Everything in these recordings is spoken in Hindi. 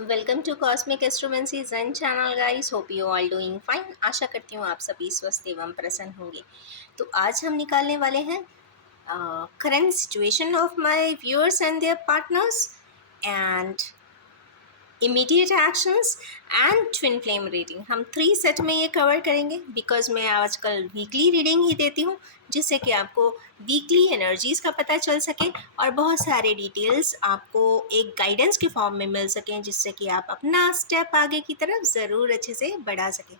Welcome to cosmic astromancy zen channel guys. Hope you all doing fine. आशा करती हूँ आप सभी स्वस्थ एवं प्रसन्न होंगे। तो आज हम निकालने वाले हैं current situation of my viewers and there partners and immediate actions and twin flame reading. हम 3 सेट में ये कवर करेंगे बिकॉज मैं आजकल वीकली रीडिंग ही देती हूँ, जिससे कि आपको वीकली एनर्जीज़ का पता चल सके और बहुत सारे डिटेल्स आपको एक गाइडेंस के फॉर्म में मिल सकें, जिससे कि आप अपना स्टेप आगे की तरफ ज़रूर अच्छे से बढ़ा सकें।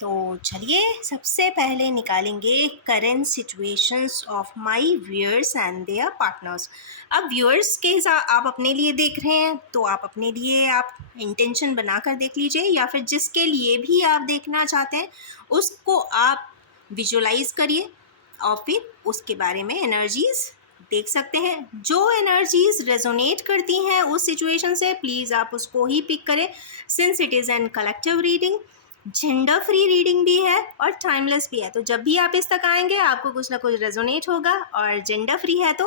तो चलिए सबसे पहले निकालेंगे current situations of my viewers and there partners. अब व्यूअर्स के हिसाब आप अपने लिए देख रहे हैं तो आप अपने लिए आप इंटेंशन बनाकर देख लीजिए, या फिर जिसके लिए भी आप देखना चाहते हैं उसको आप विजुलाइज करिए और फिर उसके बारे में एनर्जीज देख सकते हैं। जो एनर्जीज रेजोनेट करती हैं उस सिचुएशन से प्लीज़ आप उसको ही पिक करें, since it is an collective reading. Gender free reading भी है और टाइमलेस भी है, तो जब भी आप इस तक आएंगे आपको कुछ ना कुछ रेजोनेट होगा। और जेंडर फ्री है तो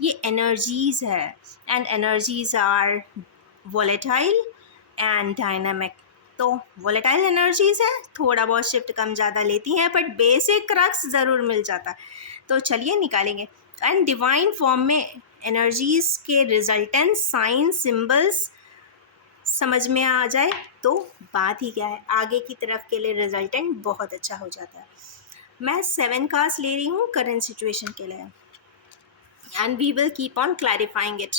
ये एनर्जीज है and energies are volatile and dynamic. तो वॉलेटाइल एनर्जीज है, थोड़ा बहुत शिफ्ट कम ज़्यादा लेती हैं बट बेसिक क्रक्स ज़रूर मिल जाता है। तो चलिए निकालेंगे। एंड डिवाइन फॉर्म में एनर्जीज के रिजल्टेंट साइन सिंबल्स समझ में आ जाए तो बात ही क्या है, आगे की तरफ के लिए रिजल्टेंट बहुत अच्छा हो जाता है। मैं 7 कार्ड्स ले रही हूँ करंट सिचुएशन के लिए and we will keep on clarifying it.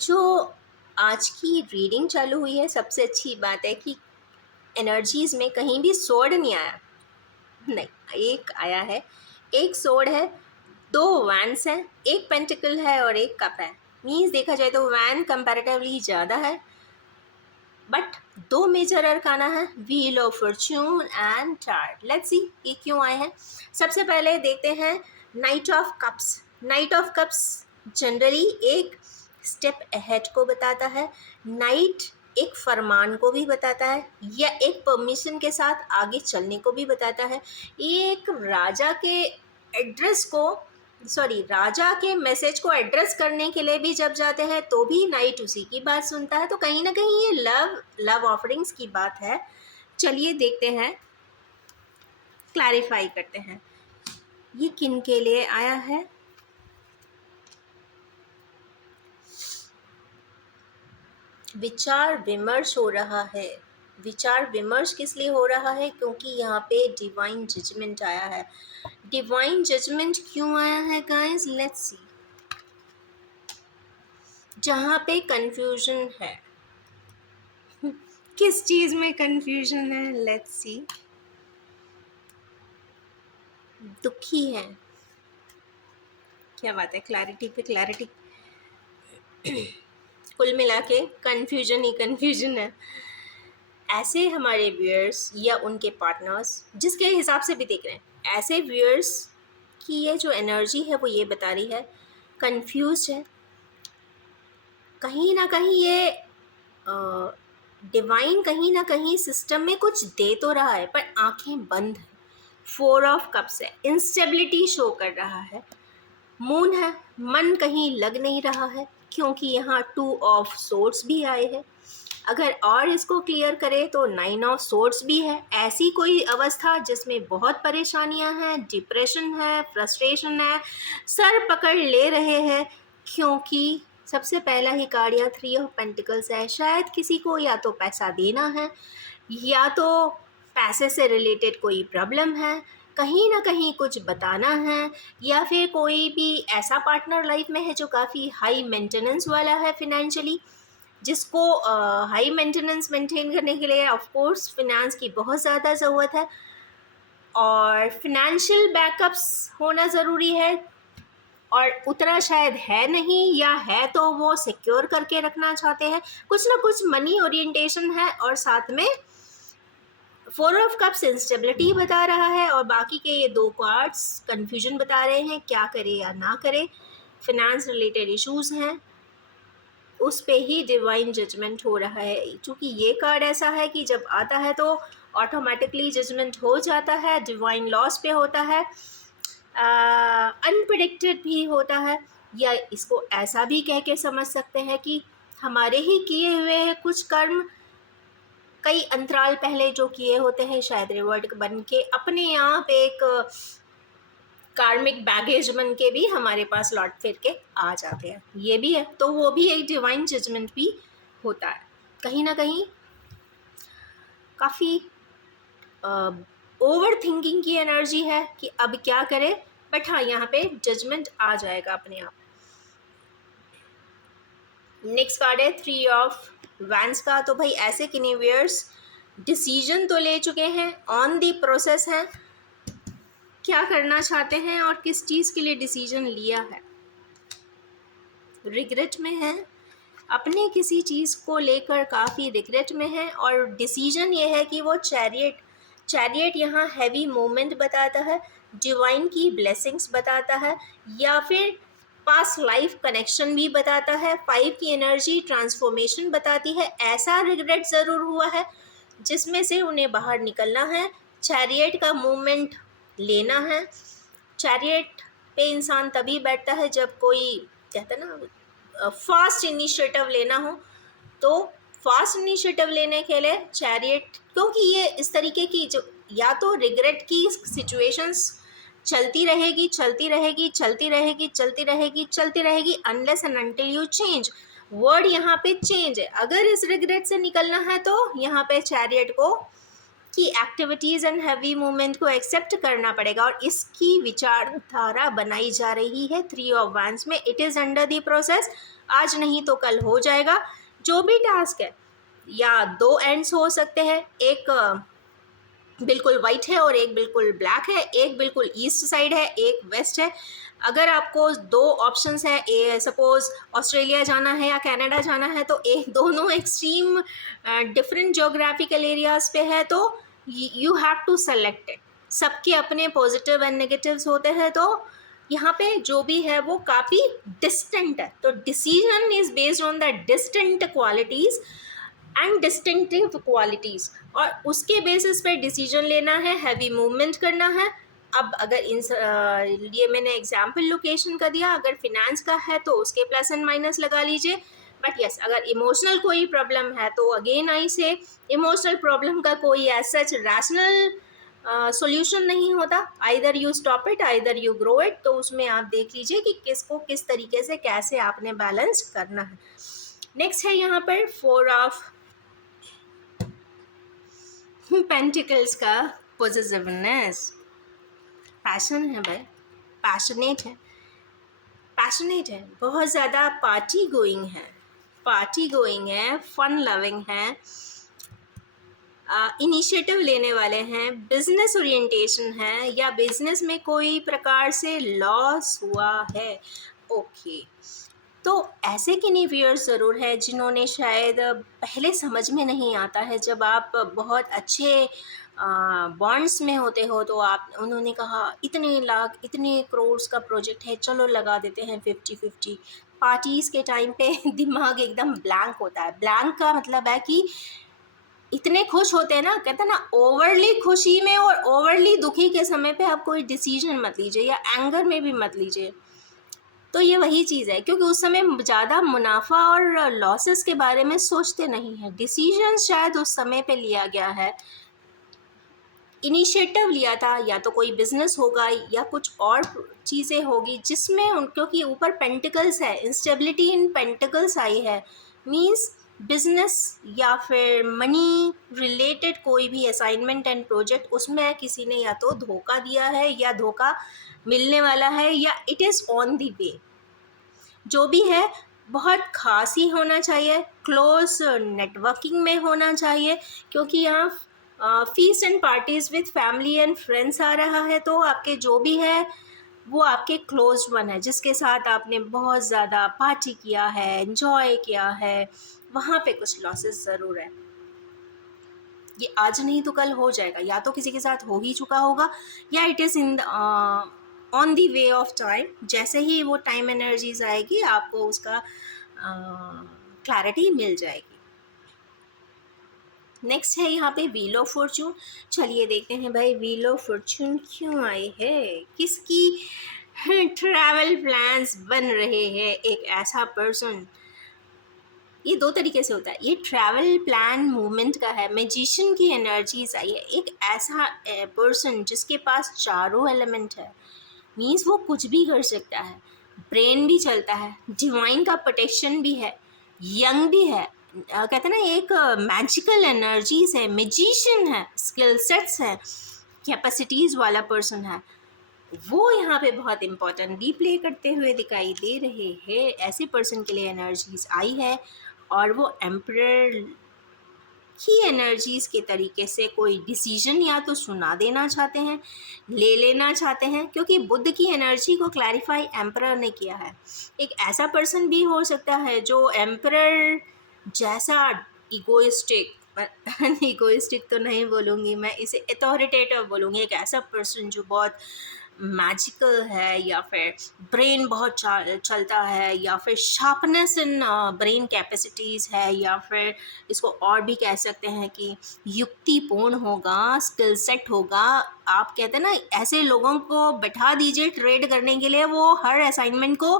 जो आज की रीडिंग चालू हुई है, सबसे अच्छी बात है कि एनर्जीज में कहीं भी सोर्ड नहीं आया, नहीं, एक आया है, एक सोर्ड है, 2 वैंस हैं, एक पेंटिकल है और एक कप है। मीन्स देखा जाए तो वैन कंपैरेटिवली ज़्यादा है, बट 2 मेजर अरकाना है, wheel of Fortune and tart. Let's see ये क्यों आए हैं। सबसे पहले देखते हैं night of cups. Night of cups generally एक स्टेप अहेड को बताता है, नाइट एक फरमान को भी बताता है या एक परमिशन के साथ आगे चलने को भी बताता है। ये एक राजा के एड्रेस को, सॉरी, राजा के मैसेज को एड्रेस करने के लिए भी जब जाते हैं तो भी नाइट उसी की बात सुनता है। तो कहीं ना कहीं ये लव ऑफरिंग्स की बात है। चलिए देखते हैं, क्लैरिफाई करते हैं ये किन के लिए आया है। विचार विमर्श हो रहा है। विचार विमर्श किस लिए हो रहा है? क्योंकि यहाँ पे डिवाइन जजमेंट आया है। डिवाइन जजमेंट क्यों आया है गाइस? Let's see. जहाँ पे कंफ्यूजन है, किस चीज़ में कंफ्यूजन है? Let's see. दुखी है, क्या बात है, क्लैरिटी पे क्लैरिटी। कुल मिला के कन्फ्यूजन ही कन्फ्यूजन है। ऐसे हमारे व्यूअर्स या उनके पार्टनर्स जिसके हिसाब से भी देख रहे हैं, ऐसे व्यूअर्स की ये जो एनर्जी है वो ये बता रही है कन्फ्यूज है। कहीं ना कहीं ये डिवाइन कहीं ना कहीं सिस्टम में कुछ दे तो रहा है पर आंखें बंद है। 4 ऑफ कप्स है, इंस्टेबिलिटी शो कर रहा है। मून है, मन कहीं लग नहीं रहा है क्योंकि यहाँ 2 ऑफ सोर्ड्स भी आए हैं। अगर और इसको क्लियर करें तो 9 ऑफ सोर्ड्स भी है। ऐसी कोई अवस्था जिसमें बहुत परेशानियां हैं, डिप्रेशन है, फ्रस्ट्रेशन है, सर पकड़ ले रहे हैं, क्योंकि सबसे पहला ही कार्ड या 3 ऑफ पेंटिकल्स है। शायद किसी को या तो पैसा देना है या तो पैसे से रिलेटेड कोई प्रॉब्लम है, कहीं ना कहीं कुछ बताना है, या फिर कोई भी ऐसा पार्टनर लाइफ में है जो काफ़ी हाई मेंटेनेंस वाला है फिनेंशियली, जिसको हाई मेंटेनेंस मेंटेन करने के लिए ऑफ कोर्स फिनेंस की बहुत ज़्यादा ज़रूरत है और फिनेंशियल बैकअप्स होना ज़रूरी है। और उतना शायद है नहीं, या है तो वो सिक्योर करके रखना चाहते हैं। कुछ ना कुछ मनी ओरिएंटेशन है और साथ में 4 ऑफ कप्स इंस्टेबिलिटी बता रहा है और बाकी के ये 2 कार्ड्स कंफ्यूजन बता रहे हैं, क्या करे या ना करे। फिनेंस रिलेटेड इश्यूज हैं, उस पे ही डिवाइन जजमेंट हो रहा है। क्योंकि ये कार्ड ऐसा है कि जब आता है तो ऑटोमेटिकली जजमेंट हो जाता है, डिवाइन लॉस पे होता है, अनप्रिडिक्टेड भी होता है, या इसको ऐसा भी कह के समझ सकते हैं कि हमारे ही किए हुए कुछ कर्म कई अंतराल पहले जो किए होते हैं शायद रिवर्ट बन के अपने आप एक कार्मिक बैगेज बन के भी हमारे पास लौट फिर के आ जाते हैं, ये भी है। तो वो भी एक डिवाइन जजमेंट भी होता है। कहीं ना कहीं काफ़ी ओवर थिंकिंग की एनर्जी है कि अब क्या करें, बट हाँ यहाँ पे जजमेंट आ जाएगा अपने आप। नेक्स्ट कार्ड है 3 ऑफ वैंस का। तो भाई ऐसे किनीवियर्स डिसीजन तो ले चुके हैं, ऑन दी प्रोसेस हैं, क्या करना चाहते हैं और किस चीज़ के लिए डिसीजन लिया है, रिग्रेट में है, अपने किसी चीज़ को लेकर काफ़ी रिग्रेट में है। और डिसीजन ये है कि वो चैरियट यहाँ हैवी मूवमेंट बताता है, डिवाइन की ब्लेसिंग्स बताता है, या फिर पास्ट लाइफ कनेक्शन भी बताता है। 5 की एनर्जी ट्रांसफॉर्मेशन बताती है। ऐसा रिग्रेट ज़रूर हुआ है जिसमें से उन्हें बाहर निकलना है, चैरियट का मूवमेंट लेना है। चैरियट पे इंसान तभी बैठता है जब कोई कहता है ना फास्ट इनिशिएटिव लेना हो। तो फास्ट इनिशिएटिव लेने के लिए चैरियट, क्योंकि ये इस तरीके की जो या तो रिग्रेट की सिचुएशंस चलती रहेगी चलती रहेगी चलती रहेगी चलती रहेगी चलती रहेगी unless and until you change. Word यहाँ पे चेंज है। अगर इस रिग्रेट से निकलना है तो यहाँ पे चैरियट को की एक्टिविटीज़ एंड हैवी मूवमेंट को एक्सेप्ट करना पड़ेगा, और इसकी विचारधारा बनाई जा रही है 3 ऑफ वैंड्स में। It is under the process, आज नहीं तो कल हो जाएगा। जो भी टास्क है, या 2 एंड्स हो सकते हैं, एक बिल्कुल वाइट है और एक बिल्कुल ब्लैक है, एक बिल्कुल ईस्ट साइड है, एक वेस्ट है। अगर आपको 2 ऑप्शंस है, सपोज ऑस्ट्रेलिया जाना है या कनाडा जाना है, तो एक दोनों एक्सट्रीम डिफरेंट जोग्राफिकल एरियाज पे है, तो you have to select it. सबके अपने पॉजिटिव एंड नेगेटिव्स होते हैं, तो यहाँ पे जो भी है वो काफ़ी डिस्टेंट है। तो decision is based on the distant qualities and distinctive qualities, और उसके बेसिस पे डिसीजन लेना है, हैवी मूवमेंट करना है। अब अगर ये मैंने एग्जाम्पल लोकेशन का दिया, अगर फिनेंस का है तो उसके प्लस एंड माइनस लगा लीजिए। बट यस, अगर इमोशनल कोई प्रॉब्लम है तो अगेन आई से इमोशनल प्रॉब्लम का कोई एज सच रैशनल सॉल्यूशन नहीं होता। Either you stop it, either you grow it. तो उसमें आप देख लीजिए कि किसको किस तरीके से कैसे आपने बैलेंस करना है। नेक्स्ट है यहाँ पर 4 ऑफ पेंटिकल्स का पॉजिटिवनेस। पैशन है भाई, पैशनेट है, बहुत ज़्यादा पार्टी गोइंग है, फन लविंग है, इनिशिएटिव लेने वाले हैं, बिजनेस ओरिएंटेशन है, या बिजनेस में कोई प्रकार से लॉस हुआ है। ओके, तो ऐसे किनीवियर्स ज़रूर है जिन्होंने शायद पहले समझ में नहीं आता है, जब आप बहुत अच्छे बॉन्ड्स में होते हो तो उन्होंने कहा इतने लाख इतने करोड़ का प्रोजेक्ट है, चलो लगा देते हैं 50-50। पार्टीज़ के टाइम पे दिमाग एकदम ब्लैंक होता है। ब्लैंक का मतलब है कि इतने खुश होते हैं ना, कहते हैं ना, ओवरली खुशी में और ओवरली दुखी के समय पे आप कोई डिसीजन मत लीजिए, या एंगर में भी मत लीजिए। तो ये वही चीज़ है, क्योंकि उस समय ज़्यादा मुनाफा और लॉसेस के बारे में सोचते नहीं हैं। डिसीजन शायद उस समय पे लिया गया है, इनिशिएटिव लिया था, या तो कोई बिजनेस होगा या कुछ और चीज़ें होगी जिसमें उनको कि ऊपर पेंटिकल्स है, इंस्टेबिलिटी इन पेंटिकल्स आई है। मींस बिजनेस या फिर मनी रिलेटेड कोई भी असाइनमेंट एंड प्रोजेक्ट, उसमें किसी ने या तो धोखा दिया है, या धोखा मिलने वाला है, या it is on the way. जो भी है बहुत खास ही होना चाहिए, क्लोज नेटवर्किंग में होना चाहिए, क्योंकि यहाँ feast and parties with family and friends आ रहा है। तो आपके जो भी है वो आपके क्लोज वन है, जिसके साथ आपने बहुत ज़्यादा पार्टी किया है, एंजॉय किया है, वहाँ पे कुछ लॉसेस ज़रूर है। ये आज नहीं तो कल हो जाएगा, या तो किसी के साथ हो ही चुका होगा, या it is in on the way of time, जैसे ही वो टाइम एनर्जीज आएगी आपको उसका क्लैरिटी मिल जाएगी। नेक्स्ट है यहाँ पे व्हील ऑफ फॉर्चून। चलिए देखते हैं भाई व्हील ऑफ फॉर्चून क्यों आई है, किसकी ट्रैवल प्लान्स बन रहे हैं। एक ऐसा पर्सन, ये दो तरीके से होता है, ये ट्रैवल प्लान मूवमेंट का है। मैजिशियन की एनर्जीज आई है, एक ऐसा पर्सन जिसके पास चारों एलिमेंट है, मीन्स वो कुछ भी कर सकता है, ब्रेन भी चलता है, डिवाइन का प्रोटेक्शन भी है, यंग भी है, कहते हैं ना एक मैजिकल एनर्जीज है, मैजिशियन है, स्किल सेट्स है, कैपेसिटीज़ वाला पर्सन है। वो यहाँ पे बहुत इम्पोर्टेंटली प्ले करते हुए दिखाई दे रहे हैं। ऐसे पर्सन के लिए एनर्जीज आई है और वो एम्परर की एनर्जीज के तरीके से कोई डिसीजन या तो सुना देना चाहते हैं, ले लेना चाहते हैं, क्योंकि बुद्ध की एनर्जी को क्लैरिफाई एम्परर ने किया है। एक ऐसा पर्सन भी हो सकता है जो एम्परर जैसा इगोइस्टिक, इगोइस्टिक तो नहीं बोलूँगी मैं, इसे अथॉरिटेटिव बोलूँगी। एक ऐसा पर्सन जो बहुत मैजिकल है, या फिर ब्रेन बहुत चलता है, या फिर शार्पनेस इन ब्रेन कैपेसिटीज़ है, या फिर इसको और भी कह सकते हैं कि युक्तिपूर्ण होगा, स्किल सेट होगा। आप कहते हैं ना ऐसे लोगों को बैठा दीजिए ट्रेड करने के लिए, वो हर असाइनमेंट को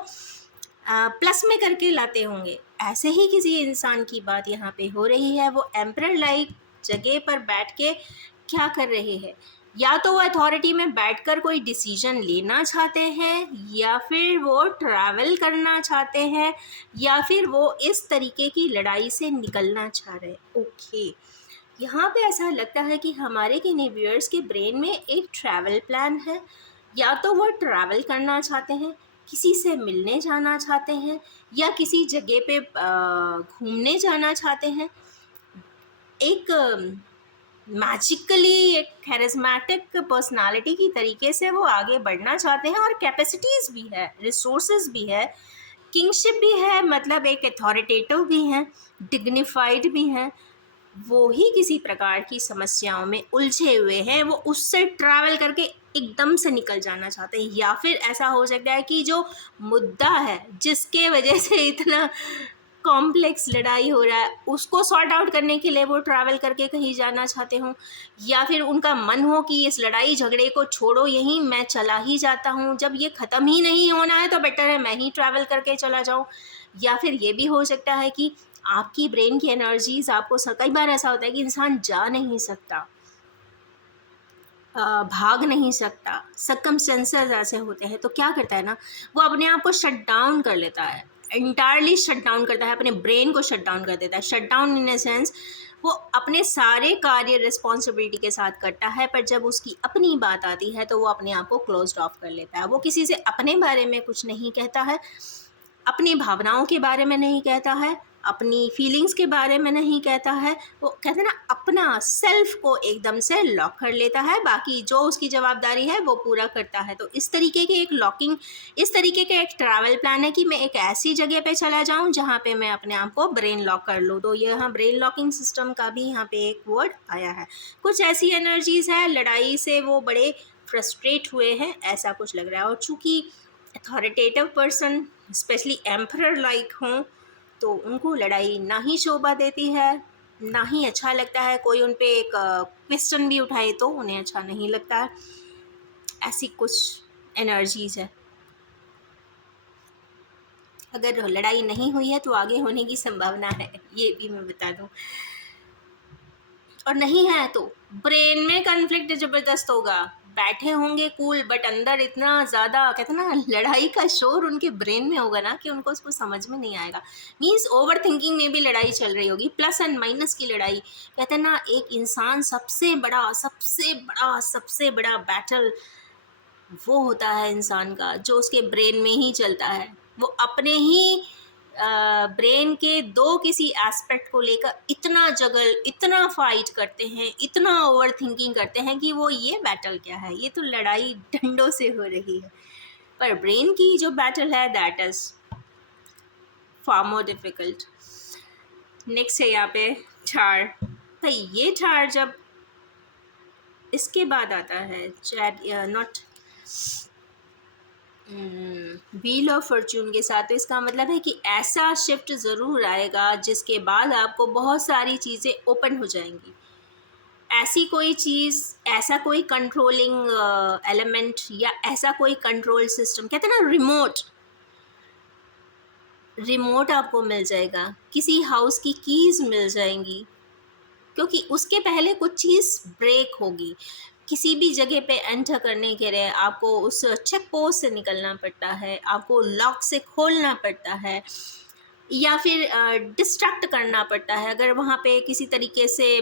प्लस में करके लाते होंगे। ऐसे ही किसी इंसान की बात यहाँ पे हो रही है। वो एम्परर लाइक जगह पर बैठ के क्या कर रहे हैं, या तो वो अथॉरिटी में बैठकर कोई डिसीजन लेना चाहते हैं, या फिर वो ट्रैवल करना चाहते हैं, या फिर वो इस तरीके की लड़ाई से निकलना चाह रहे हैं। ओके, यहाँ पे ऐसा लगता है कि हमारे किन्हीं व्यूअर्स के ब्रेन में एक ट्रैवल प्लान है, या तो वो ट्रैवल करना चाहते हैं, किसी से मिलने जाना चाहते हैं, या किसी जगह पे घूमने जाना चाहते हैं। एक मैजिकली एक कैरिज्मेटिक पर्सनालिटी की तरीके से वो आगे बढ़ना चाहते हैं, और कैपेसिटीज़ भी है, रिसोर्सेज भी है, किंगशिप भी है, मतलब एक अथॉरिटेटिव भी हैं, डिग्निफाइड भी हैं। वो ही किसी प्रकार की समस्याओं में उलझे हुए हैं, वो उससे ट्रैवल करके एकदम से निकल जाना चाहते हैं। या फिर ऐसा हो सकता है कि जो मुद्दा है जिसके वजह से इतना कॉम्प्लेक्स लड़ाई हो रहा है, उसको सॉर्ट आउट करने के लिए वो ट्रैवल करके कहीं जाना चाहते हों, या फिर उनका मन हो कि इस लड़ाई झगड़े को छोड़ो, यहीं मैं चला ही जाता हूँ, जब ये ख़त्म ही नहीं होना है तो बेटर है मैं ही ट्रैवल करके चला जाऊँ। या फिर ये भी हो सकता है कि आपकी ब्रेन की एनर्जीज आपको कई बार ऐसा होता है कि इंसान जा नहीं सकता, भाग नहीं सकता, सर्कमस्टेंसेस ऐसे होते हैं, तो क्या करता है ना, वो अपने आप को शट डाउन कर लेता है, इंटायरली शट डाउन करता है, अपने ब्रेन को शट डाउन कर देता है। Shut down in a sense वो अपने सारे कार्य रिस्पॉन्सिबिलिटी के साथ करता है, पर जब उसकी अपनी बात आती है तो वो अपने आप को क्लोज्ड ऑफ कर लेता है। वो किसी से अपने बारे में कुछ नहीं कहता है, अपनी भावनाओं के बारे में नहीं कहता है, अपनी फीलिंग्स के बारे में नहीं कहता है। वो कहते हैं ना अपना सेल्फ को एकदम से लॉक कर लेता है, बाकी जो उसकी जवाबदारी है वो पूरा करता है। तो इस तरीके की एक लॉकिंग, इस तरीके का एक ट्रैवल प्लान है कि मैं एक ऐसी जगह पे चला जाऊं जहां पे मैं अपने आप को ब्रेन लॉक कर लूँ। तो यहाँ ब्रेन लॉकिंग सिस्टम का भी यहाँ पे एक वर्ड आया है। कुछ ऐसी एनर्जीज है, लड़ाई से वो बड़े फ्रस्ट्रेट हुए हैं, ऐसा कुछ लग रहा है। और चूँकि authoritative person specially emperor like हों, तो उनको लड़ाई ना ही शोभा देती है, ना ही अच्छा लगता है। कोई उन पे एक क्वेश्चन भी उठाए तो उन्हें अच्छा नहीं लगता है। ऐसी कुछ एनर्जीज है। अगर लड़ाई नहीं हुई है तो आगे होने की संभावना है, ये भी मैं बता दूं। और नहीं है तो ब्रेन में कन्फ्लिक्ट ज़बरदस्त होगा। बैठे होंगे कूल, बट अंदर इतना ज़्यादा कहते हैं ना लड़ाई का शोर उनके ब्रेन में होगा ना कि उनको उसको समझ में नहीं आएगा। मीन्स ओवर थिंकिंग में भी लड़ाई चल रही होगी, प्लस एंड माइनस की लड़ाई। कहते हैं ना एक इंसान सबसे बड़ा बैटल वो होता है इंसान का जो उसके ब्रेन में ही चलता है। वो अपने ही ब्रेन के दो किसी एस्पेक्ट को लेकर इतना जगल, इतना फाइट करते हैं, इतना ओवर थिंकिंग करते हैं कि वो ये बैटल क्या है, ये तो लड़ाई डंडों से हो रही है। पर ब्रेन की जो बैटल है that is far more difficult. Next है यहाँ पे ठार। भाई ये ठार जब इसके बाद आता है नॉट व्हील ऑफ फॉर्चून के साथ, तो इसका मतलब है कि ऐसा शिफ्ट ज़रूर आएगा जिसके बाद आपको बहुत सारी चीज़ें ओपन हो जाएंगी। ऐसी कोई चीज़, ऐसा कोई कंट्रोलिंग एलिमेंट या ऐसा कोई कंट्रोल सिस्टम, कहते हैं ना रिमोट, रिमोट आपको मिल जाएगा, किसी हाउस की कीज़ मिल जाएंगी, क्योंकि उसके पहले कुछ चीज़ ब्रेक होगी। किसी भी जगह पे एंटर करने के लिए आपको उस चेक पोस्ट से निकलना पड़ता है, आपको लॉक से खोलना पड़ता है, या फिर डिस्ट्रैक्ट करना पड़ता है। अगर वहाँ पे किसी तरीके से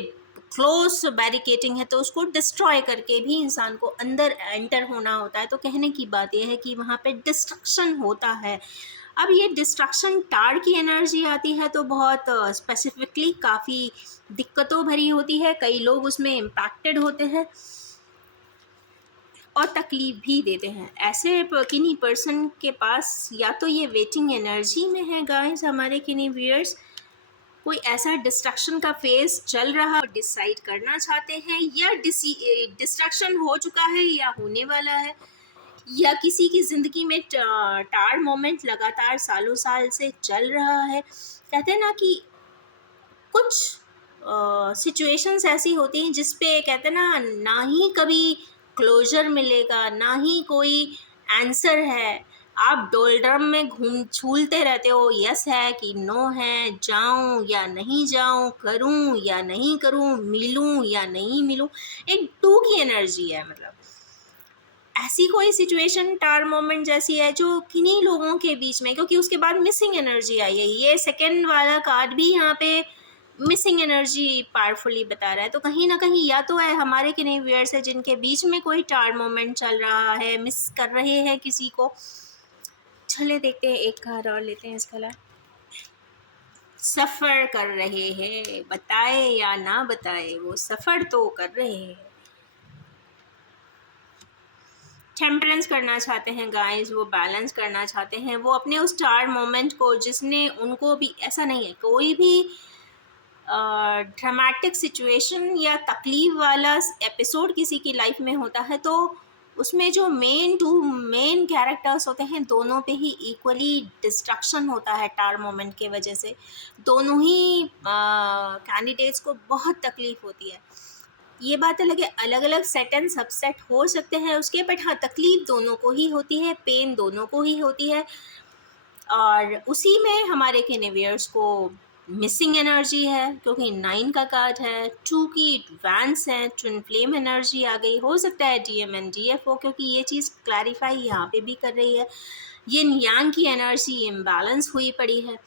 क्लोज बैरिकेटिंग है तो उसको डिस्ट्रॉय करके भी इंसान को अंदर एंटर होना होता है। तो कहने की बात यह है कि वहाँ पे डिस्ट्रक्शन होता है। अब ये डिस्ट्रक्शन टार की एनर्जी आती है तो बहुत स्पेसिफिकली काफ़ी दिक्कतों भरी होती है, कई लोग उसमें इम्पैक्टेड होते हैं और तकलीफ भी देते हैं। ऐसे किन्हीं पर्सन के पास या तो ये वेटिंग एनर्जी में है गाइस, हमारे किन्हीं व्यूअर्स, कोई ऐसा डिस्ट्रक्शन का फेज चल रहा और डिसाइड करना चाहते हैं, या डिस्ट्रक्शन हो चुका है या होने वाला है, या किसी की ज़िंदगी में टार मोमेंट लगातार सालों साल से चल रहा है। कहते हैं ना कि कुछ सिचुएशंस ऐसी होती हैं जिस पे कहते हैं ना ही कभी क्लोजर मिलेगा, ना ही कोई आंसर है। आप डोलड्रम में घूम झूलते रहते हो, यस है कि नो है, जाऊं या नहीं जाऊं, करूं या नहीं करूं, मिलूं या नहीं मिलूं, एक टू की एनर्जी है। मतलब ऐसी कोई सिचुएशन टार मोमेंट जैसी है जो किन्हीं लोगों के बीच में, क्योंकि उसके बाद मिसिंग एनर्जी आई है, ये सेकंड वाला कार्ड भी यहाँ पे मिसिंग एनर्जी पावरफुली बता रहा है। तो कहीं ना कहीं या तो है हमारे किन्हीं व्यूअर्स है जिनके बीच में कोई टार मोमेंट चल रहा है, मिस कर रहे हैं किसी को। चले देखते हैं, एक कार्ड और लेते हैं इसका। सफ़र कर रहे हैं, बताए या ना बताए वो सफ़र तो कर रहे हैं। टेम्परेंस करना चाहते हैं गाइस, वो बैलेंस करना चाहते हैं, वो अपने उस स्टार मोमेंट को, जिसने उनको भी, ऐसा नहीं है कोई भी ड्रामेटिक सिचुएशन या तकलीफ वाला एपिसोड किसी की लाइफ में होता है तो उसमें जो मेन कैरेक्टर्स होते हैं दोनों पे ही इक्वली डिस्ट्रक्शन होता है टार मोमेंट के वजह से। दोनों ही कैंडिडेट्स को बहुत तकलीफ होती है। ये बात अलग है, अलग अलग सेट एंड सबसेट हो सकते हैं उसके, बट हाँ तकलीफ दोनों को ही होती है, पेन दोनों को ही होती है। और उसी में हमारे केनेवियर्स को मिसिंग एनर्जी है, क्योंकि 9 का कार्ड है, 2 की एडवांस है, ट्विन फ्लेम एनर्जी आ गई। हो सकता है डीएम एंड डीएफ हो, क्योंकि ये चीज़ क्लैरिफाई यहाँ पे भी कर रही है। यिन यांग की एनर्जी इम्बैलेंस हुई पड़ी है।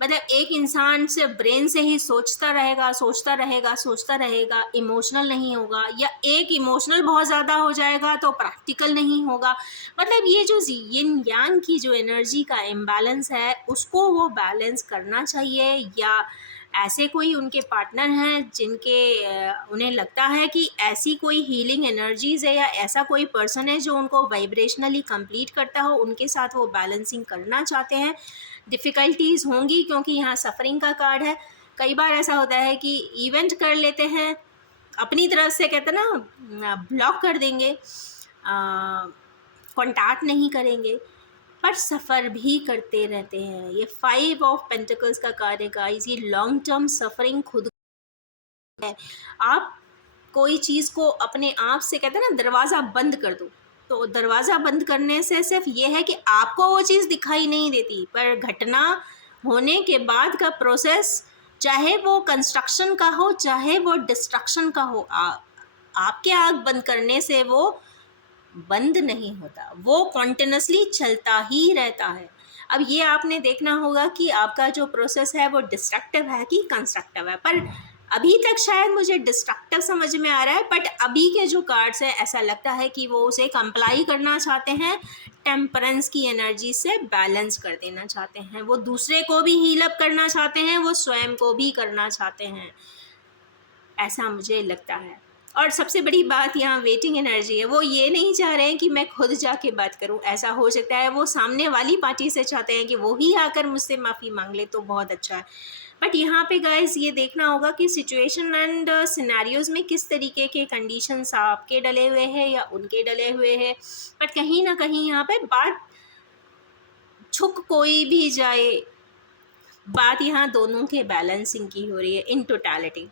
मतलब एक इंसान से ब्रेन से ही सोचता रहेगा, सोचता रहेगा, सोचता रहेगा, इमोशनल नहीं होगा, या एक इमोशनल बहुत ज़्यादा हो जाएगा तो प्रैक्टिकल नहीं होगा। मतलब ये जो यिन यांग की जो एनर्जी का इम्बैलेंस है उसको वो बैलेंस करना चाहिए, या ऐसे कोई उनके पार्टनर हैं जिनके उन्हें लगता है कि ऐसी कोई हीलिंग एनर्जीज़ है या ऐसा कोई पर्सन है जो उनको वाइब्रेशनली कंप्लीट करता हो, उनके साथ वो बैलेंसिंग करना चाहते हैं। डिफ़िकल्टीज़ होंगी क्योंकि यहाँ सफ़रिंग का कार्ड है। कई बार ऐसा होता है कि इवेंट कर लेते हैं अपनी तरफ से, कहते हैं ना ब्लॉक कर देंगे, कॉन्टैक्ट नहीं करेंगे, पर सफ़र भी करते रहते हैं। ये 5 ऑफ पेंटिकल्स का कार्ड है गाइस, ये लॉन्ग टर्म सफ़रिंग खुद है। आप कोई चीज़ को अपने आप से, कहते हैं ना, दरवाज़ा बंद कर दो, तो दरवाज़ा बंद करने से सिर्फ ये है कि आपको वो चीज़ दिखाई नहीं देती, पर घटना होने के बाद का प्रोसेस, चाहे वो कंस्ट्रक्शन का हो चाहे वो डिस्ट्रक्शन का हो, आपके आँख बंद करने से वो बंद नहीं होता, वो कॉन्टिन्यूसली चलता ही रहता है। अब ये आपने देखना होगा कि आपका जो प्रोसेस है वो डिस्ट्रक्टिव है कि कंस्ट्रक्टिव है, पर अभी तक शायद मुझे डिस्ट्रक्टिव समझ में आ रहा है, बट अभी के जो कार्ड्स हैं ऐसा लगता है कि वो उसे कंप्लाई करना चाहते हैं, टेम्परेंस की एनर्जी से बैलेंस कर देना चाहते हैं, वो दूसरे को भी हील अप करना चाहते हैं, वो स्वयं को भी करना चाहते हैं, ऐसा मुझे लगता है। और सबसे बड़ी बात यहाँ वेटिंग एनर्जी है, वो ये नहीं चाह रहे हैं कि मैं खुद जाके बात करूँ। ऐसा हो सकता है वो सामने वाली पार्टी से चाहते हैं कि वो ही आकर मुझसे माफ़ी मांग ले तो बहुत अच्छा है। बट यहाँ पे गाइस ये देखना होगा कि सिचुएशन एंड सिनेरियोज में किस तरीके के कंडीशंस आपके डले हुए हैं या उनके डले हुए हैं। बट कहीं ना कहीं यहाँ पे बात छुक कोई भी जाए, बात यहाँ दोनों के बैलेंसिंग की हो रही है इन टोटलिटी।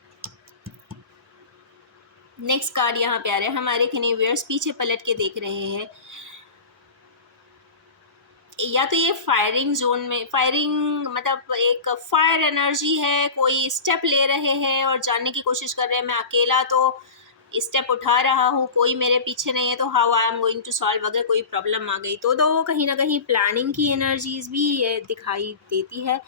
नेक्स्ट कार्ड यहाँ पे आ रहा है, हमारे किनेवियर्स पीछे पलट के देख रहे हैं, या तो ये फायरिंग जोन में, फायरिंग मतलब एक फायर एनर्जी है, कोई स्टेप ले रहे हैं और जानने की कोशिश कर रहे हैं मैं अकेला तो स्टेप उठा रहा हूँ, कोई मेरे पीछे नहीं है, तो how I am going to solve अगर कोई प्रॉब्लम आ गई तो वो कहीं ना कहीं प्लानिंग की एनर्जीज भी ये दिखाई देती है।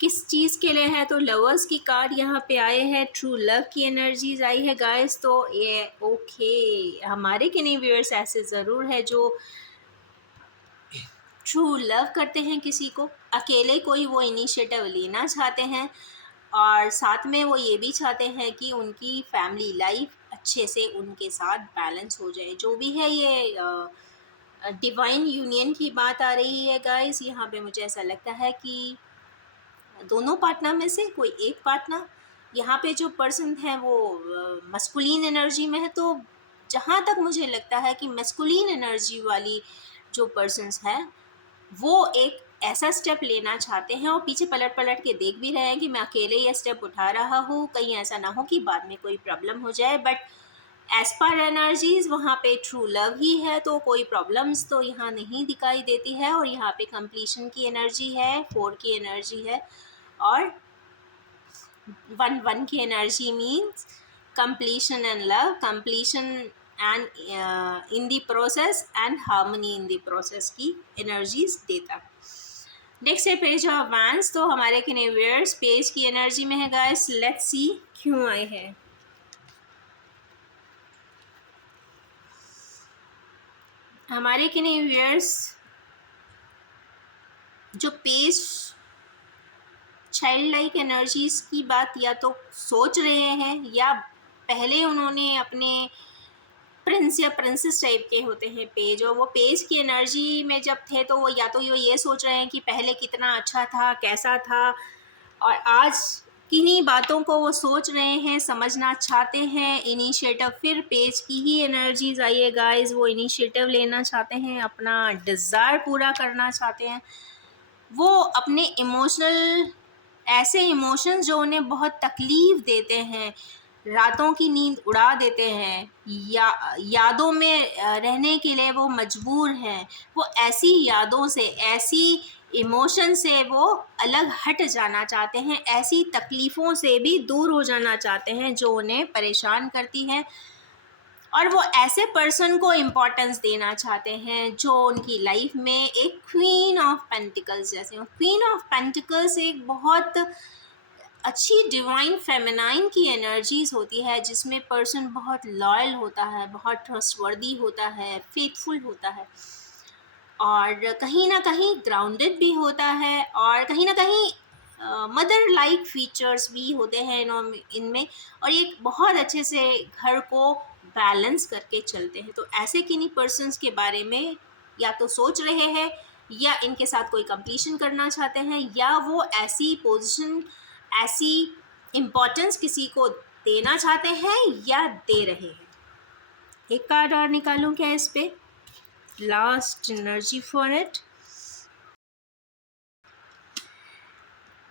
किस चीज़ के लिए है, तो लवर्स की कार्ड यहाँ पे आए हैं, ट्रू लव की एनर्जीज आई है गाइस। तो ये ओके, हमारे किनेवियर्स ऐसे ज़रूर है जो ट्रू लव करते हैं किसी को, अकेले कोई वो इनिशिएटिव लेना चाहते हैं, और साथ में वो ये भी चाहते हैं कि उनकी फैमिली लाइफ अच्छे से उनके साथ बैलेंस हो जाए। जो भी है ये डिवाइन यूनियन की बात आ रही है गाइस। यहाँ पे मुझे ऐसा लगता है कि दोनों पार्टनर में से कोई एक पार्टनर, यहाँ पे जो पर्सन है वो मस्कुलिन एनर्जी में है, तो जहाँ तक मुझे लगता है कि मस्कुलिन एनर्जी वाली जो पर्सन्स हैं वो एक ऐसा स्टेप लेना चाहते हैं और पीछे पलट पलट के देख भी रहे हैं कि मैं अकेले ये स्टेप उठा रहा हूँ, कहीं ऐसा ना हो कि बाद में कोई प्रॉब्लम हो जाए। बट एज पर एनर्जीज वहाँ पे ट्रू लव ही है, तो कोई प्रॉब्लम्स तो यहाँ नहीं दिखाई देती है, और यहाँ पे कंप्लीशन की एनर्जी है, 4 की एनर्जी है, और 1 की energy means completion and love, completion and in the process and harmony in the process की energies देता। नेक्स्ट है पेज ऑफ वैंस, तो हमारे किनेवियर्स पेज की एनर्जी में है गाइस। लेट्स सी क्यों आए हैं। हमारे किनेवियर्स जो पेज चाइल्ड लाइक एनर्जीज की बात या तो सोच रहे हैं, या पहले उन्होंने अपने प्रिंस या प्रिंसेस टाइप के होते हैं पेज, और वो पेज की एनर्जी में जब थे तो वो या तो ये सोच रहे हैं कि पहले कितना अच्छा था, कैसा था, और आज किन्हीं बातों को वो सोच रहे हैं, समझना चाहते हैं। इनिशिएटिव, फिर पेज की ही एनर्जीज आई है गाइस, वो इनिशिएटिव लेना चाहते हैं, अपना डिज़ायर पूरा करना चाहते हैं। वो अपने इमोशनल, ऐसे इमोशंस जो उन्हें बहुत तकलीफ़ देते हैं, रातों की नींद उड़ा देते हैं, या यादों में रहने के लिए वो मजबूर हैं, वो ऐसी यादों से, ऐसी इमोशन से वो अलग हट जाना चाहते हैं, ऐसी तकलीफ़ों से भी दूर हो जाना चाहते हैं जो उन्हें परेशान करती हैं, और वो ऐसे पर्सन को इम्पोर्टेंस देना चाहते हैं जो उनकी लाइफ में एक क्वीन ऑफ पेंटिकल्स जैसे हो। क्वीन ऑफ पेंटिकल्स एक बहुत अच्छी डिवाइन फेमिनाइन की एनर्जीज होती है, जिसमें पर्सन बहुत लॉयल होता है, बहुत ट्रस्टवर्दी होता है, फेथफुल होता है, और कहीं ना कहीं ग्राउंडेड भी होता है, और कहीं ना कहीं मदर लाइक फीचर्स भी होते हैं इनमें, और एक बहुत अच्छे से घर को बैलेंस करके चलते हैं। तो ऐसे किन्हीं पर्सन्स के बारे में या तो सोच रहे हैं, या इनके साथ कोई कंपटीशन करना चाहते हैं, या वो ऐसी पोजीशन, ऐसी इम्पोर्टेंस किसी को देना चाहते हैं या दे रहे हैं। एक कार्ड और निकालूं क्या इस पे, लास्ट एनर्जी फॉर इट।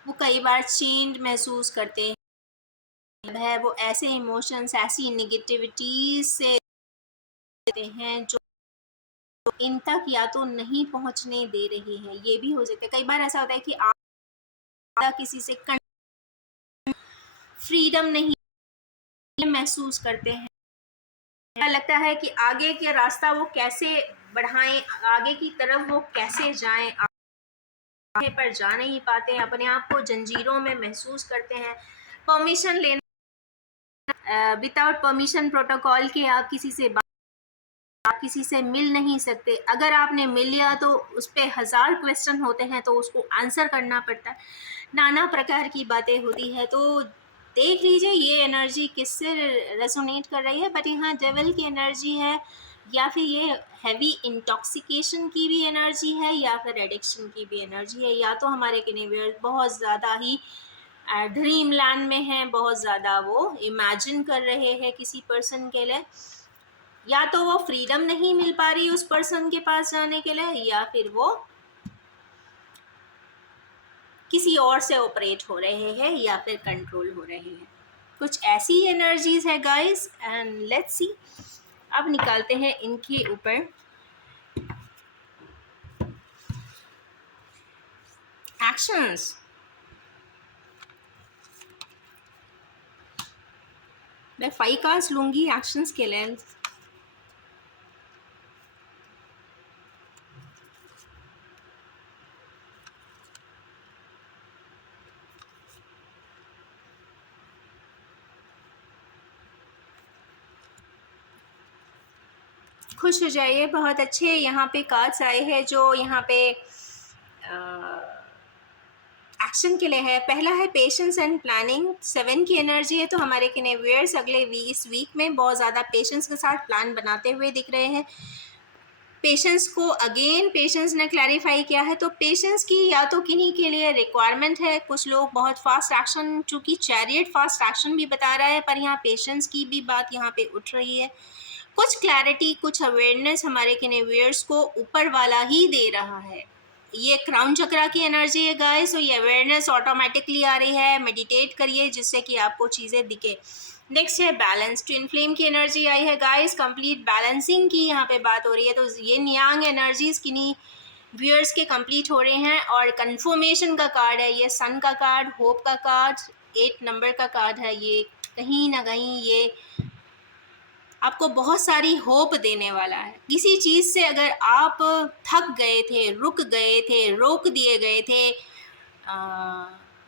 वो कई बार चेंज महसूस करते हैं, वो ऐसे इमोशंस, ऐसी नेगेटिविटीज से देते हैं जो इन तक या तो नहीं पहुंचने दे रही है। ये भी हो सकता है, कई बार ऐसा होता है कि आप किसी से फ्रीडम नहीं महसूस करते हैं, ऐसा लगता है कि आगे के रास्ता वो कैसे बढ़ाएं, आगे की तरफ वो कैसे जाएं, आगे पर जा नहीं पाते हैं, अपने आप को जंजीरों में महसूस करते हैं। परमिशन लेना, विदाउट परमिशन प्रोटोकॉल के आप किसी से मिल नहीं सकते। अगर आपने मिल लिया तो उस पर 1000 क्वेश्चन होते हैं, तो उसको आंसर करना पड़ता है, नाना प्रकार की बातें होती है। तो देख लीजिए ये एनर्जी किससे रेसोनेट कर रही है। बट यहाँ डेविल की एनर्जी है, या फिर ये हैवी इंटॉक्सिकेशन की भी एनर्जी है, या फिर एडिक्शन की भी एनर्जी है, या तो हमारे किनेवियर्स बहुत ज़्यादा ही ड्रीम लैंड में हैं, बहुत ज़्यादा वो इमेजिन कर रहे हैं किसी पर्सन के लिए, या तो वो फ्रीडम नहीं मिल पा रही उस पर्सन के पास जाने के लिए, या फिर वो किसी और से ऑपरेट हो रहे हैं या फिर कंट्रोल हो रहे हैं। कुछ ऐसी एनर्जीज है गाइस, एंड लेट्स सी। अब निकालते हैं इनके ऊपर एक्शंस। मैं 5 कार्ड्स लूंगी एक्शंस के लिए। खुश हो जाइए, बहुत अच्छे यहाँ पे कार्ड्स आए हैं जो यहाँ पे एक्शन के लिए है। पहला है पेशेंस एंड प्लानिंग, 7 की एनर्जी है। तो हमारे व्यूअर्स अगले इस वीक में बहुत ज़्यादा पेशेंस के साथ प्लान बनाते हुए दिख रहे हैं। पेशेंस को अगेन पेशेंस ने क्लैरिफाई किया है, तो पेशेंस की या तो किन्हीं के लिए रिक्वायरमेंट है। कुछ लोग बहुत फास्ट एक्शन, चूँकि चैरियट फास्ट एक्शन भी बता रहा है, पर यहाँ पेशेंस की भी बात यहाँ पे उठ रही है। कुछ क्लैरिटी, कुछ अवेयरनेस हमारे व्यूअर्स को ऊपर वाला ही दे रहा है। ये क्राउन चक्रा की एनर्जी है गाइस, तो ये अवेयरनेस ऑटोमेटिकली आ रही है। मेडिटेट करिए जिससे कि आपको चीज़ें दिखे। नेक्स्ट है बैलेंस, ट्विन फ्लेम की एनर्जी आई है गाइस, कंप्लीट बैलेंसिंग की यहाँ पे बात हो रही है। तो ये नियांग एनर्जीज किन्हीं व्यूअर्स के कंप्लीट हो रहे हैं। और कंफर्मेशन का कार्ड है ये, सन का कार्ड, होप का कार्ड, 8 नंबर का कार्ड है ये। कहीं ना कहीं ये आपको बहुत सारी होप देने वाला है। किसी चीज़ से अगर आप थक गए थे, रुक गए थे, रोक दिए गए थे,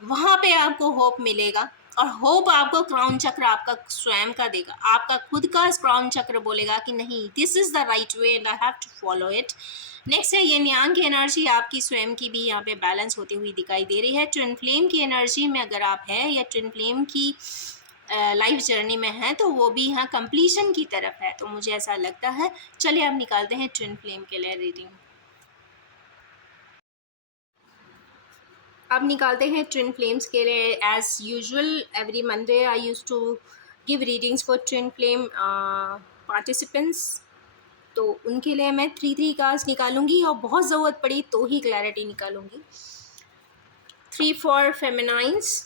वहाँ पे आपको होप मिलेगा। और होप आपको क्राउन चक्र आपका स्वयं का देगा। आपका खुद का क्राउन चक्र बोलेगा कि नहीं, this is the right way and I have to follow it. Next है ये न्यांग की एनर्जी, आपकी स्वयं की भी यहाँ पे बैलेंस होती हुई दिखाई दे रही है। ट्विन फ्लेम की एनर्जी में अगर आप हैं या ट्विन फ्लेम की लाइफ जर्नी में है, तो वो भी यहाँ कंप्लीशन की तरफ है, तो मुझे ऐसा लगता है। चलिए अब निकालते हैं ट्विन फ्लेम के लिए रीडिंग। अब निकालते हैं ट्विन फ्लेम्स के लिए। As usual every Monday I use to give readings for twin flame participants. तो उनके लिए मैं 3 कार्ड्स निकालूंगी और बहुत ज़रूरत पड़ी तो ही क्लैरिटी निकालूंगी। 3 for feminines,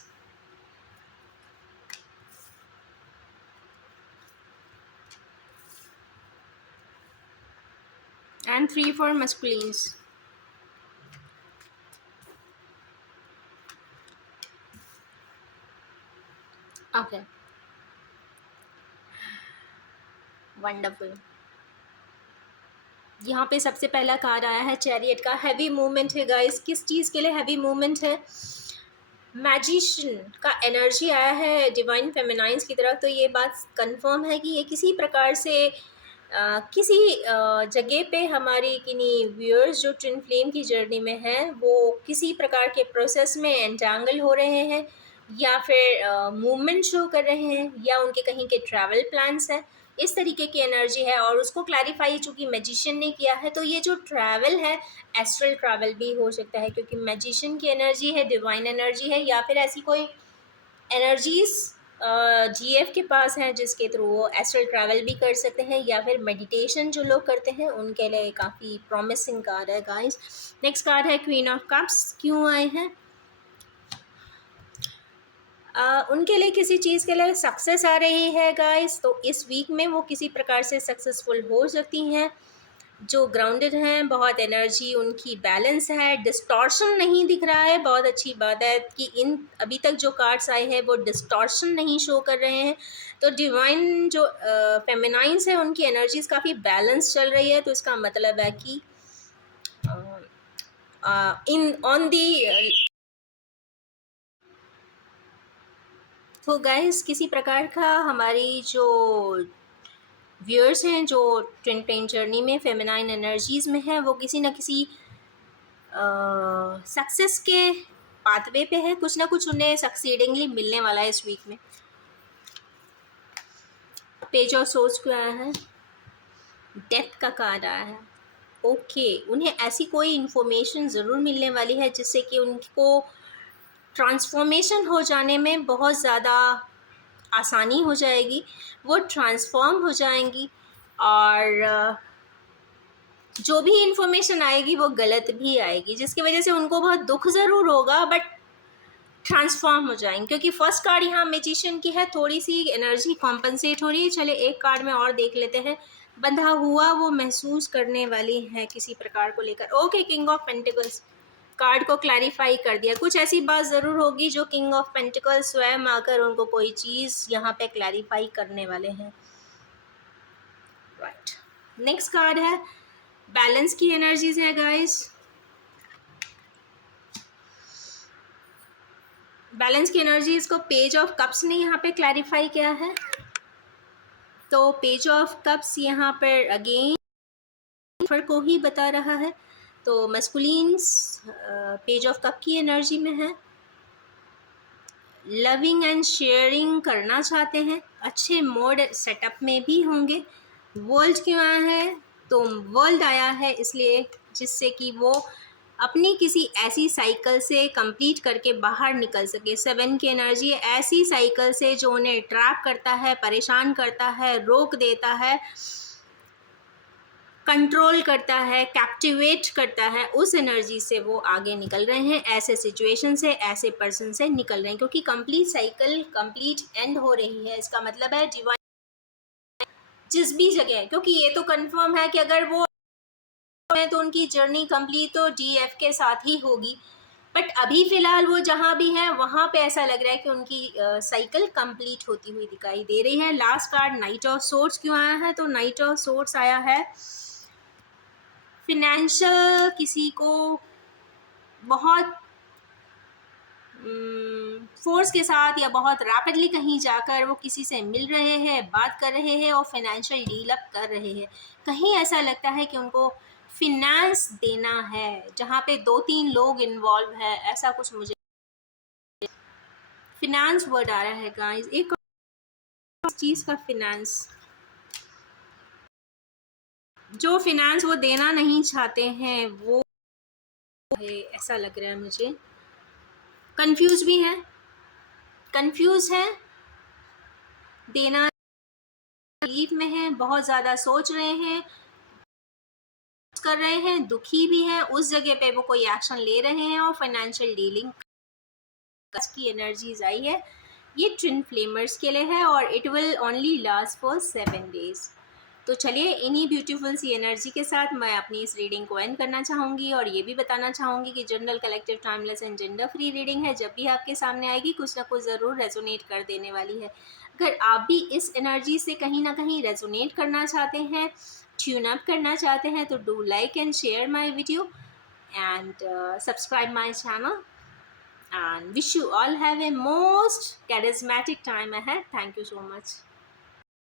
and 3 for masculines. Okay, wonderful. यहाँ पे सबसे पहला कार्ड आया है चैरियट का। हैवी मूवमेंट है गाइस। किस चीज़ के लिए हैवी मूवमेंट है? मैजिशियन का एनर्जी आया है डिवाइन फेमिनाइंस की तरफ। तो ये बात कंफर्म है कि ये किसी प्रकार से किसी जगह पे हमारी किन्हीं व्यूअर्स जो ट्विन फ्लेम की जर्नी में हैं, वो किसी प्रकार के प्रोसेस में एंटेंगल हो रहे हैं, या फिर मूवमेंट शो कर रहे हैं, या उनके कहीं के ट्रैवल प्लान्स हैं। इस तरीके की एनर्जी है। और उसको क्लैरिफाई चूँकि मैजिशियन ने किया है, तो ये जो ट्रैवल है एस्ट्रल ट्रैवल भी हो सकता है, क्योंकि मैजिशियन की एनर्जी है, डिवाइन एनर्जी है, या फिर ऐसी कोई एनर्जीज जीएफ के पास हैं जिसके थ्रू वो एस्ट्रल ट्रैवल भी कर सकते हैं, या फिर मेडिटेशन जो लोग करते हैं उनके लिए काफ़ी प्रॉमिसिंग कार्ड है गाइस। नेक्स्ट कार्ड है क्वीन ऑफ कप्स। क्यों आए हैं? उनके लिए किसी चीज़ के लिए सक्सेस आ रही है गाइस, तो इस वीक में वो किसी प्रकार से सक्सेसफुल हो सकती हैं। जो ग्राउंडेड हैं, बहुत एनर्जी उनकी बैलेंस है, डिस्टॉर्शन नहीं दिख रहा है। बहुत अच्छी बात है कि इन अभी तक जो कार्ड्स आए हैं वो डिस्टॉर्शन नहीं शो कर रहे हैं। तो डिवाइन जो फेमिनाइंस है उनकी एनर्जीज काफ़ी बैलेंस चल रही है। तो इसका मतलब है कि इन ऑन दी तो गाइस किसी प्रकार का हमारी जो व्यूअर्स हैं जो ट्विन फ्लेम जर्नी में फेमिनाइन एनर्जीज़ में हैं, वो किसी न किसी सक्सेस के पाथवे पे है। कुछ ना कुछ उन्हें सक्सीडिंगली मिलने वाला है इस वीक में। पेज ऑफ सोर्स को आया है, डेथ का कार्ड आया है। ओके, उन्हें ऐसी कोई इन्फॉर्मेशन ज़रूर मिलने वाली है जिससे कि उनको ट्रांसफॉर्मेशन हो जाने में बहुत ज़्यादा आसानी हो जाएगी। वो ट्रांसफॉर्म हो जाएंगी, और जो भी इन्फॉर्मेशन आएगी वो गलत भी आएगी, जिसकी वजह से उनको बहुत दुख ज़रूर होगा, बट ट्रांसफॉर्म हो जाएंगे, क्योंकि फर्स्ट कार्ड यहाँ मैजिशियन की है, थोड़ी सी एनर्जी कॉम्पनसेट हो रही है। चले एक कार्ड में और देख लेते हैं। बंधा हुआ वो महसूस करने वाली है किसी प्रकार को लेकर। Okay, king of pentacles card को क्लैरिफाई कर दिया। कुछ ऐसी बात ज़रूर होगी जो किंग ऑफ पेंटिकल्स स्वयं आकर उनको कोई चीज़ यहाँ पे क्लैरिफाई करने वाले हैं। राइट, नेक्स्ट कार्ड है बैलेंस की एनर्जीज है गाइस। बैलेंस की एनर्जीज को पेज ऑफ कप्स ने यहाँ पे क्लैरिफाई किया है। तो पेज ऑफ कप्स यहाँ पर अगेन को ही बता रहा है। तो मस्कुलिन्स पेज ऑफ कप की एनर्जी में है, लविंग एंड शेयरिंग करना चाहते हैं, अच्छे मोड सेटअप में भी होंगे। वर्ल्ड क्यों आया है? तो वर्ल्ड आया है इसलिए जिससे कि वो अपनी किसी ऐसी साइकिल से कंप्लीट करके बाहर निकल सके। 7 की एनर्जी ऐसी साइकिल से जो उन्हें ट्रैप करता है, परेशान करता है, रोक देता है, कंट्रोल करता है, कैप्टिवेट करता है, उस एनर्जी से वो आगे निकल रहे हैं। ऐसे सिचुएशन से, ऐसे पर्सन से निकल रहे हैं, क्योंकि कंप्लीट साइकिल कंप्लीट एंड हो रही है। इसका मतलब है डिवाइन जिस भी जगह, क्योंकि ये तो कंफर्म है कि अगर वो है तो उनकी जर्नी कंप्लीट तो DF के साथ ही होगी। बट अभी फ़िलहाल वो जहाँ भी हैं वहाँ पे ऐसा लग रहा है कि उनकी साइकिल कंप्लीट होती हुई दिखाई दे रही है। Last card night of swords क्यों आया है? तो नाइट ऑफ सोर्ड्स आया है फिनेंशियल किसी को बहुत फोर्स के साथ या बहुत रैपिडली कहीं जाकर वो किसी से मिल रहे हैं, बात कर रहे हैं और फाइनेंशियल डील अप कर रहे हैं। कहीं ऐसा लगता है कि उनको फिनेंस देना है जहाँ पे 2-3 लोग इन्वॉल्व है, ऐसा कुछ मुझे फिनेंस वर्ड आ रहा है गाइस। एक चीज़ का फिनेंस, जो फिनेंस वो देना नहीं चाहते हैं वो है, ऐसा लग रहा है मुझे। कंफ्यूज भी हैं, कंफ्यूज हैं, देना तकलीफ में हैं, बहुत ज़्यादा सोच रहे हैं, कर रहे हैं, दुखी भी हैं, उस जगह पे वो कोई एक्शन ले रहे हैं और फाइनेंशियल डीलिंग की एनर्जीज आई है। ये ट्विन फ्लेमर्स के लिए है और it will only last for 7 days. तो चलिए इन्हीं ब्यूटीफुल सी एनर्जी के साथ मैं अपनी इस रीडिंग को एंड करना चाहूँगी और ये भी बताना चाहूँगी कि general collective timeless and gender free reading है। जब भी आपके सामने आएगी कुछ ना कुछ ज़रूर रेजोनेट कर देने वाली है। अगर आप भी इस एनर्जी से कहीं ना कहीं रेजोनेट करना चाहते हैं, ट्यून अप करना चाहते हैं, तो do like and share my video and subscribe my channel, and wish you all have a most charismatic time ahead. Thank you so much.